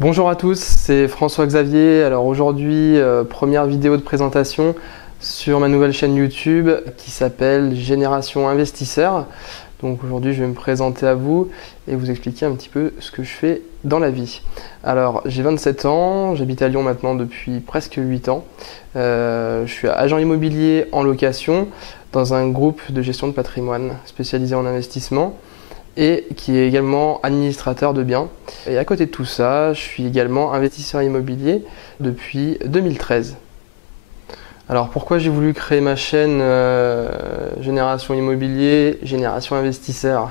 Bonjour à tous, c'est François-Xavier. Alors aujourd'hui, première vidéo de présentation sur ma nouvelle chaîne YouTube qui s'appelle Génération Investisseur. Donc aujourd'hui, je vais me présenter à vous et vous expliquer un petit peu ce que je fais dans la vie. Alors, j'ai 27 ans, j'habite à Lyon maintenant depuis presque 8 ans. Je suis agent immobilier en location dans un groupe de gestion de patrimoine spécialisé en investissement et qui est également administrateur de biens. Et à côté de tout ça, je suis également investisseur immobilier depuis 2013. Alors pourquoi j'ai voulu créer ma chaîne Génération Immobilier, Génération Investisseur?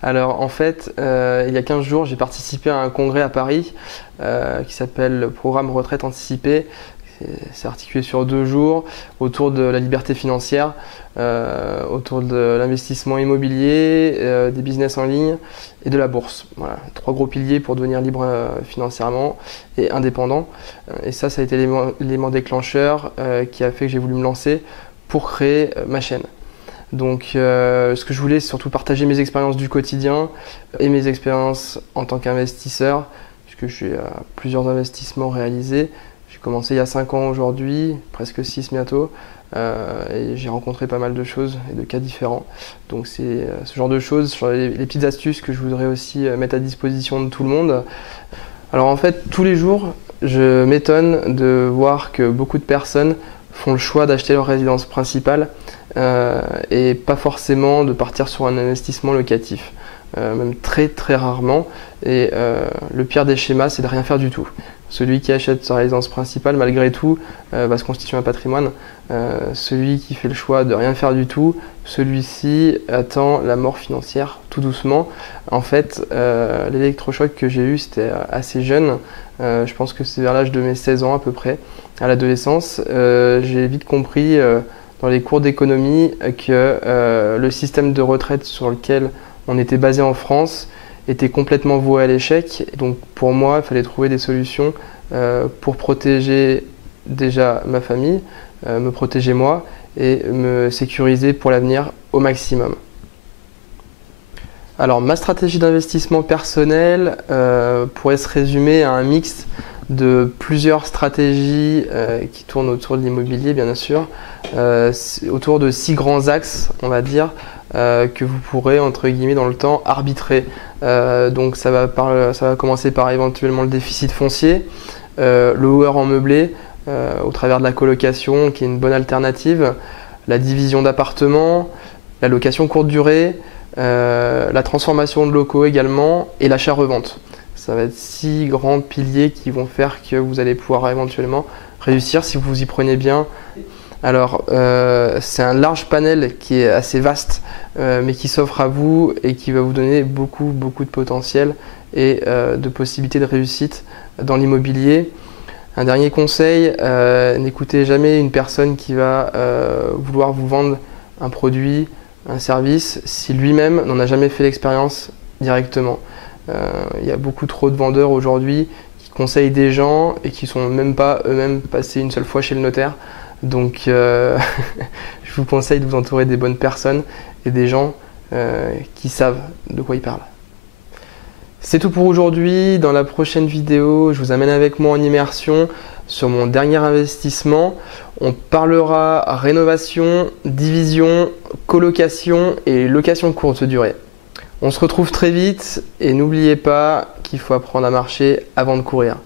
Alors en fait, il y a 15 jours, j'ai participé à un congrès à Paris qui s'appelle le Programme Retraite Anticipée. C'est articulé sur 2 jours autour de la liberté financière, autour de l'investissement immobilier, des business en ligne et de la bourse. Voilà, 3 gros piliers pour devenir libre financièrement et indépendant. Et ça a été l'élément déclencheur qui a fait que j'ai voulu me lancer pour créer ma chaîne. Donc ce que je voulais, c'est surtout partager mes expériences du quotidien et mes expériences en tant qu'investisseur, puisque j'ai plusieurs investissements réalisés. J'ai commencé il y a 5 ans aujourd'hui, presque 6 bientôt, et j'ai rencontré pas mal de choses et de cas différents. Donc c'est ce genre de choses, les petites astuces que je voudrais aussi mettre à disposition de tout le monde. Alors en fait, tous les jours, je m'étonne de voir que beaucoup de personnes font le choix d'acheter leur résidence principale et pas forcément de partir sur un investissement locatif. Même très rarement. Et le pire des schémas, c'est de rien faire du tout. Celui qui achète sa résidence principale, malgré tout, va se constituer un patrimoine. Celui qui fait le choix de rien faire du tout, celui-ci attend la mort financière tout doucement. En fait, l'électrochoc que j'ai eu, c'était assez jeune. Je pense que c'est vers l'âge de mes 16 ans à peu près, à l'adolescence. J'ai vite compris dans les cours d'économie que le système de retraite sur lequel on était basé en France était complètement voué à l'échec. Donc pour moi, il fallait trouver des solutions pour protéger déjà ma famille, me protéger moi et me sécuriser pour l'avenir au maximum. Alors ma stratégie d'investissement personnel pourrait se résumer à un mix de plusieurs stratégies qui tournent autour de l'immobilier bien sûr, autour de 6 grands axes on va dire, que vous pourrez entre guillemets dans le temps arbitrer. Donc ça va commencer par éventuellement le déficit foncier, le loueur en meublé au travers de la colocation qui est une bonne alternative, la division d'appartements, la location courte durée, la transformation de locaux également et l'achat-revente. Ça va être 6 grands piliers qui vont faire que vous allez pouvoir éventuellement réussir si vous y prenez bien. Alors c'est un large panel qui est assez vaste mais qui s'offre à vous et qui va vous donner beaucoup de potentiel et de possibilités de réussite dans l'immobilier. Un dernier conseil, n'écoutez jamais une personne qui va vouloir vous vendre un produit, un service si lui-même n'en a jamais fait l'expérience directement. Il y a beaucoup trop de vendeurs aujourd'hui qui conseillent des gens et qui ne sont même pas eux-mêmes passés une seule fois chez le notaire. Donc je vous conseille de vous entourer des bonnes personnes et des gens qui savent de quoi ils parlent. C'est tout pour aujourd'hui. Dans la prochaine vidéo, je vous amène avec moi en immersion sur mon dernier investissement. On parlera rénovation, division, colocation et location courte durée. On se retrouve très vite et n'oubliez pas qu'il faut apprendre à marcher avant de courir.